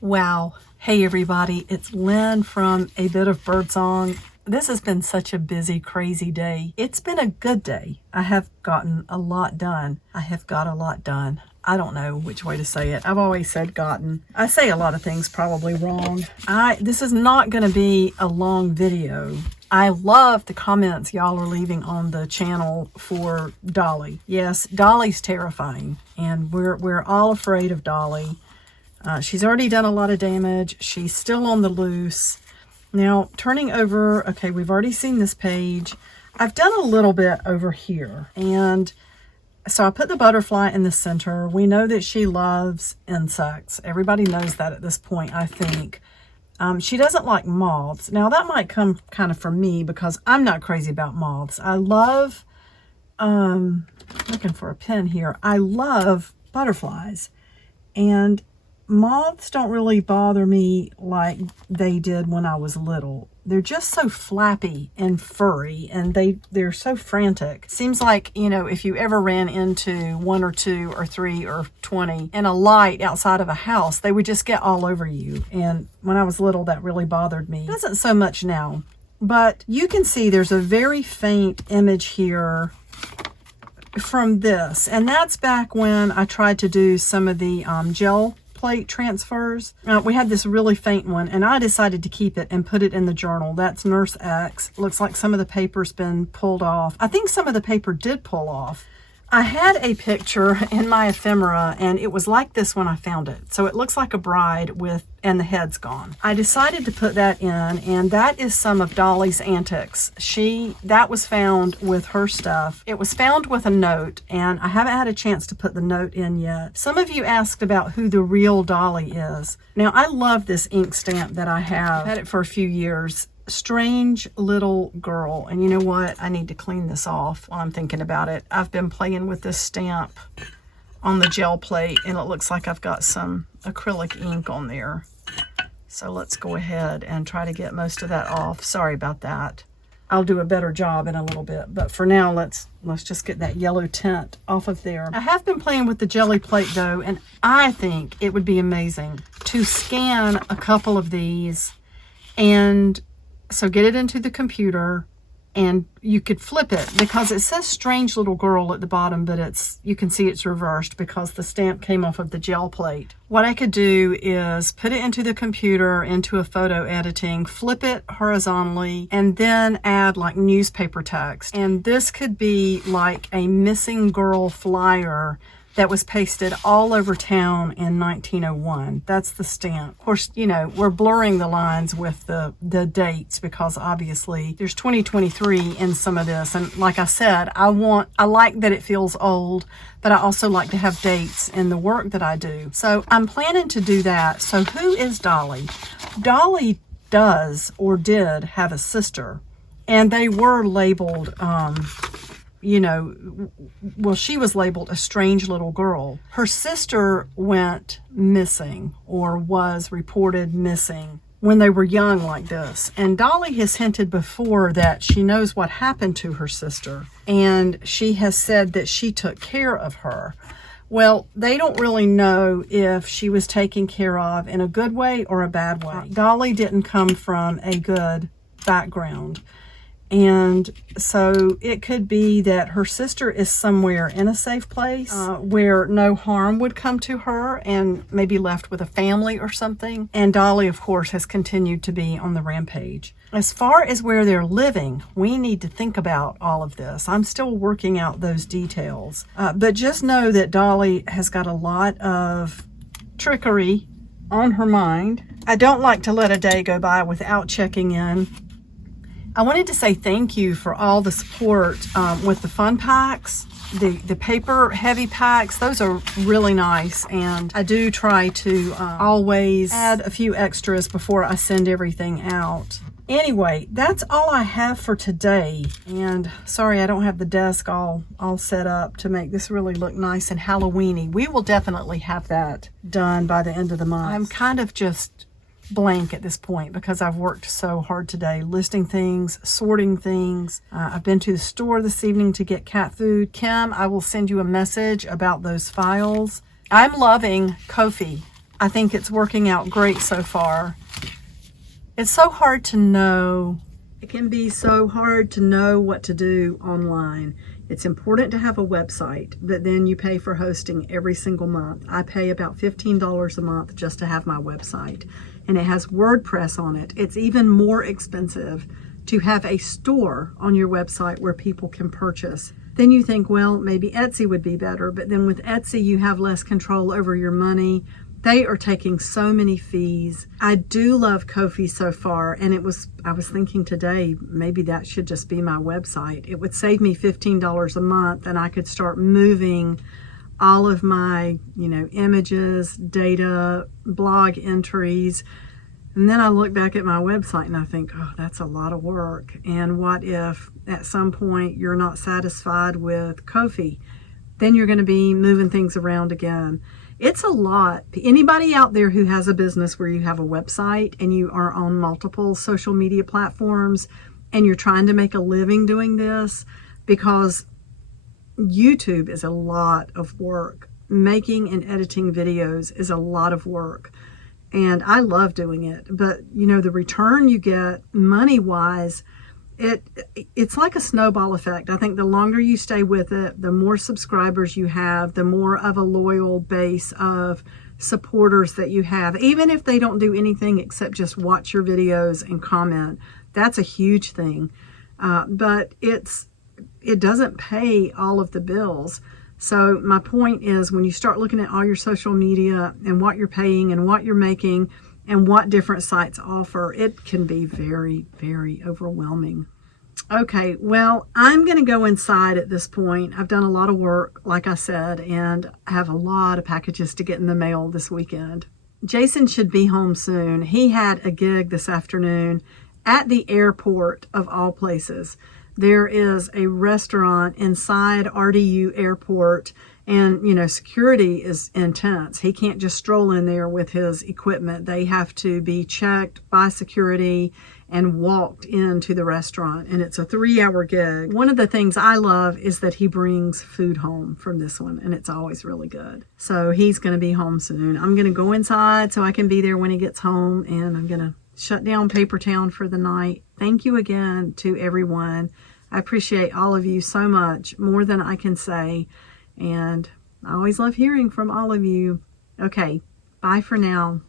Wow. Hey everybody, it's Lynn from A Bit of Birdsong. This has been such a busy, crazy day. It's been a good day. I have gotten a lot done. I have got a lot done. I don't know which way to say it. I've always said gotten. I say a lot of things probably wrong. This is not going to be a long video. I love the comments y'all are leaving on the channel for Dolly. Yes, Dolly's terrifying, and we're all afraid of Dolly. She's already done a lot of damage. She's still on the loose. Now, turning over, okay, we've already seen this page. I've done a little bit over here. And so I put the butterfly in the center. We know that she loves insects. Everybody knows that at this point, I think. She doesn't like moths. Now, that might come kind of from me because I'm not crazy about moths. I love, looking for a pen here. I love butterflies. And moths don't really bother me like they did when I was little. They're just so flappy and furry, and they're so frantic. Seems like, you know, if you ever ran into 1 or 2 or 3 or 20 in a light outside of a house, they would just get all over you. And when I was little, that really bothered me. It doesn't so much now, but you can see there's a very faint image here from this, and that's back when I tried to do some of the gel plate transfers. We had this really faint one, and I decided to keep it and put it in the journal. That's Nurse X. Looks like some of the paper's been pulled off. I think some of the paper did pull off. I had a picture in my ephemera, and it was like this when I found it. So it looks like a bride and the head's gone. I decided to put that in, and that is some of Dolly's antics. That was found with her stuff. It was found with a note, and I haven't had a chance to put the note in yet. Some of you asked about who the real Dolly is. Now, I love this ink stamp that I have. I've had it for a few years. Strange Little Girl. And you know what? I need to clean this off while I'm thinking about it. I've been playing with this stamp on the gel plate, and it looks like I've got some acrylic ink on there. So let's go ahead and try to get most of that off. Sorry about that. I'll do a better job in a little bit, but for now, let's just get that yellow tint off of there. I have been playing with the jelly plate though, and I think it would be amazing to scan a couple of these, and so get it into the computer, and you could flip it because it says Strange Little Girl at the bottom, but you can see it's reversed because the stamp came off of the gel plate. What I could do is put it into the computer, into a photo editing, flip it horizontally, and then add like newspaper text. And this could be like a missing girl flyer that was pasted all over town in 1901. That's the stamp. Of course, you know, we're blurring the lines with the dates because obviously there's 2023 in some of this. And like I said, I like that it feels old, but I also like to have dates in the work that I do. So I'm planning to do that. So who is Dolly? Dolly does or did have a sister, and they were labeled, you know, well, she was labeled a strange little girl. Her sister went missing or was reported missing when they were young like this. And Dolly has hinted before that she knows what happened to her sister, and she has said that she took care of her. Well, they don't really know if she was taken care of in a good way or a bad way. Dolly didn't come from a good background. And so it could be that her sister is somewhere in a safe place where no harm would come to her, and maybe left with a family or something. And Dolly, of course, has continued to be on the rampage. As far as where they're living, we need to think about all of this. I'm still working out those details. But just know that Dolly has got a lot of trickery on her mind. I don't like to let a day go by without checking in. I wanted to say thank you for all the support with the fun packs, the paper heavy packs. Those are really nice, and I do try to always add a few extras before I send everything out. Anyway, that's all I have for today, and sorry I don't have the desk all set up to make this really look nice and Halloween-y. We will definitely have that done by the end of the month. I'm kind of just blank at this point because I've worked so hard today, listing things, sorting things. I've been to the store this evening to get cat food. Kim, I will send you a message about those files. I'm loving Ko-fi. I think it's working out great so far. It's so hard to know. It can be so hard to know what to do online. It's important to have a website, but then you pay for hosting every single month. I pay about $15 a month just to have my website, and it has WordPress on it. It's even more expensive to have a store on your website where people can purchase. Then you think, well, maybe Etsy would be better, but then with Etsy, you have less control over your money. They are taking so many fees. I do love Ko-fi so far, and I was thinking today, maybe that should just be my website. It would save me $15 a month, and I could start moving all of my, images, data, blog entries. And then I look back at my website and I think, oh, that's a lot of work. And what if at some point you're not satisfied with Ko-fi? Then you're going to be moving things around again. It's a lot. Anybody out there who has a business where you have a website and you are on multiple social media platforms and you're trying to make a living doing this, because YouTube is a lot of work. Making and editing videos is a lot of work. And I love doing it. But, the return you get money-wise, it's like a snowball effect. I think the longer you stay with it, the more subscribers you have, the more of a loyal base of supporters that you have. Even if they don't do anything except just watch your videos and comment, that's a huge thing. But it doesn't pay all of the bills. So my point is, when you start looking at all your social media and what you're paying and what you're making and what different sites offer, it can be very, very overwhelming. Okay, well, I'm going to go inside at this point. I've done a lot of work, like I said, and I have a lot of packages to get in the mail this weekend. Jason should be home soon. He had a gig this afternoon at the airport, of all places. There is a restaurant inside RDU Airport, and security is intense. He can't just stroll in there with his equipment. They have to be checked by security and walked into the restaurant, and it's a 3-hour gig. One of the things I love is that he brings food home from this one, and it's always really good. So he's going to be home soon. I'm going to go inside so I can be there when he gets home, and I'm going to shut down Paper Town for the night. Thank you again to everyone. I appreciate all of you so much, more than I can say, and I always love hearing from all of you. Okay, bye for now.